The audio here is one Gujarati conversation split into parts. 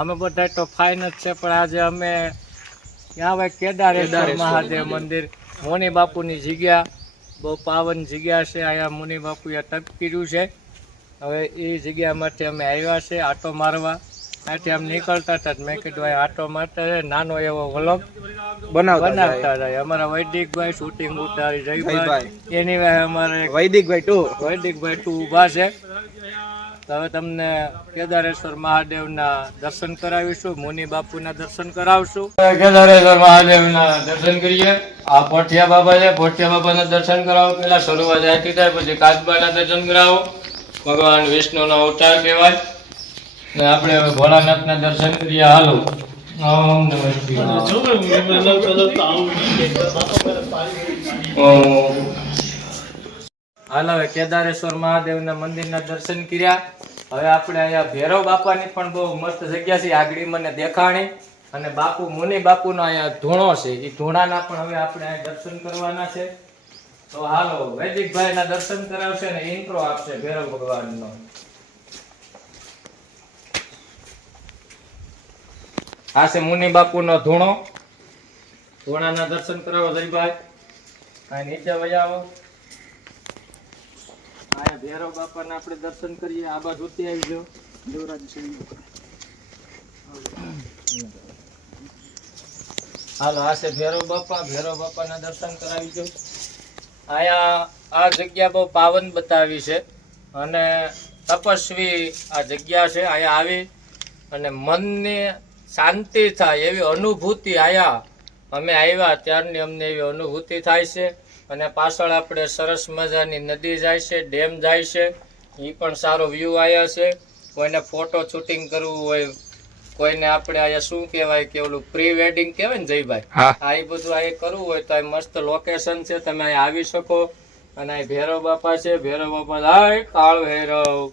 અમે બધા તો ફાઇન જ છે, પણ આજે અમે ત્યાં ભાઈ કેદારેશ્વર મહાદેવ મંદિર મુનિ બાપુની જગ્યા, બહુ પાવન જગ્યા છે. અહીંયા મુનિ બાપુએ તપ કર્યું છે. હવે એ જગ્યા માટે અમે આવ્યા છે આટો મારવા. ત્યાંથી આમ નીકળતા હતા મેં કીધું આટો મારતા નાનો એવો વ્લોગ બનાવતા જાય. અમારા વૈદિકભાઈ શૂટિંગ ઉતારી જયભાઈ, એની અમારે વૈદિકભાઈ ટુ ઊભા છે. હવે તમને કેદારેશ્વર મહાદેવના દર્શન કરાવીશું, મુનિ બાપુના દર્શન કરાવશું. કેદારેશ્વર મહાદેવના દર્શન કરીએ. આ પોઠિયા બાબા છે, પોઠિયા બાબાના દર્શન કરાવો. પેલા શરૂઆત આથી થાય, પછી કાચબાના દર્શન કરાવો. ભગવાન વિષ્ણુનો અવતાર કહેવાય. ને આપણે હવે ભોળાનાથના દર્શન કરીએ. હાલો ઓમ નમઃ શિવાય. હાલ હવે કેદારેશ્વર મહાદેવના મંદિરના દર્શન કર્યા. હવે આપણે અહીંયા ભૈરવ બાપાની પણ બહુ મસ્ત જગ્યા છે, આગળ મને દેખાણી. અને બાપુ મુનિ બાપુનો અહીંયા ધૂણો છે, એ ધૂણાના પણ હવે આપણે અહીંયા દર્શન કરવાના છે. તો હાલો વૈદિકભાઈના દર્શન કરાવશે ને ઇન્ટ્રો આપશે ભૈરવ ભગવાનનો. આ છે મુનિ બાપુનો ધૂણો. ધૂણાના દર્શન કરાવો જયભાઈ. આ નીચે વજાવો. આયા ભૈરવ બાપાના આપણે દર્શન કરીએ. આ બાજુ ઉતી આવજો. હાલો આ છે ભૈરવ બાપાના દર્શન કરાવીજો. આયા આ જગ્યા બહુ પાવન બતાવી છે અને તપસ્વી આ જગ્યા છે. આયા આવી અને મનને શાંતિ થાય એવી અનુભૂતિ આયા અમે આવ્યા ત્યારની અમને એવી અનુભૂતિ થાય છે. અને પાછળ આપણે સરસ મજાની નદી જાય છે, ડેમ જાય છે, એ પણ સારો વ્યૂ આવ્યા છે. કોઈને ફોટો શૂટિંગ કરવું હોય, કોઈને આપણે અહીંયા શું કહેવાય કે ઓલું પ્રી વેડિંગ કહેવાય ને જયભાઈ, આ એ બધું અહીંયા કરવું હોય તો આ મસ્ત લોકેશન છે, તમે અહીંયા આવી શકો. અને અહીં ભૈરવ બાપા છે. ભૈરવ બાપા હાય કાળ ભૈરવ.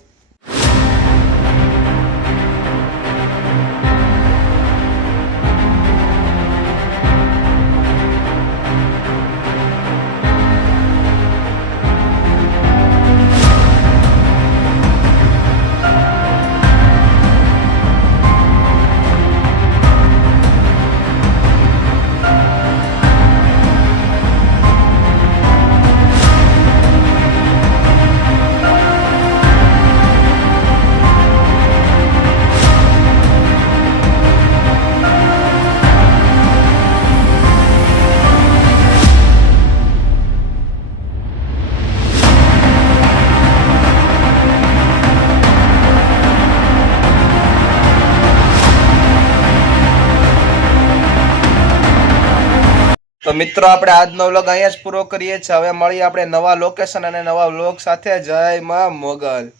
તો મિત્રો આપણે આજનો વ્લોગ અહીંયા જ પૂરો કરીએ છીએ. હવે મળીએ આપણે નવા લોકેશન અને નવા વ્લોગ સાથે. જય માં મોગલ.